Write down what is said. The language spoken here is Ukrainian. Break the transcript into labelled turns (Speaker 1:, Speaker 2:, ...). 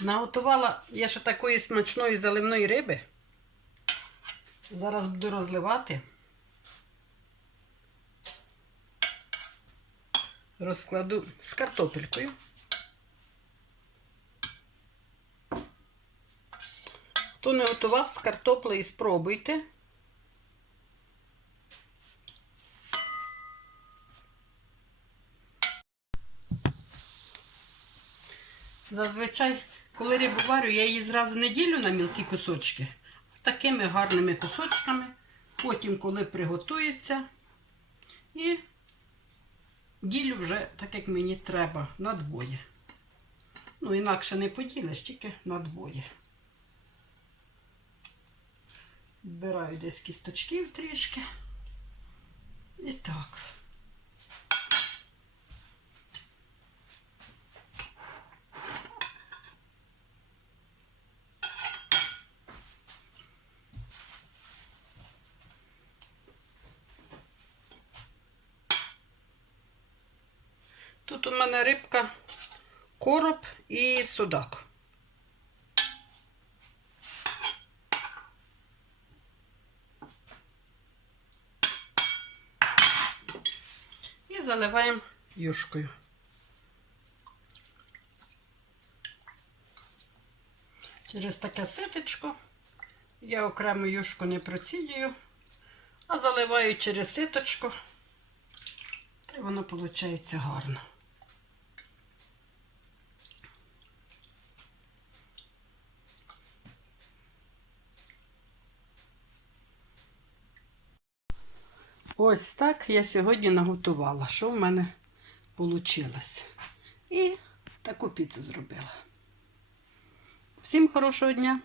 Speaker 1: Наготувала я ще такої смачної заливної риби. Зараз буду розливати. Розкладу з картопелькою. Хто не готував з картоплею, спробуйте. Зазвичай, коли рибу варю, я її зразу не ділю на мілкі кусочки, а такими гарними кусочками. Потім, коли приготується, і ділю вже так, як мені треба, на двоє. Ну, інакше не поділиш, тільки на двоє. Вбираю десь кісточків трішки. І так. Тут у мене рибка, короб і судак. І заливаємо юшкою. Через таке ситочко я окремо юшку не процідюю, а заливаю через ситочко. І воно виходить гарно. Ось так я сьогодні наготувала, що в мене вийшло. І таку піцу зробила. Всім хорошого дня!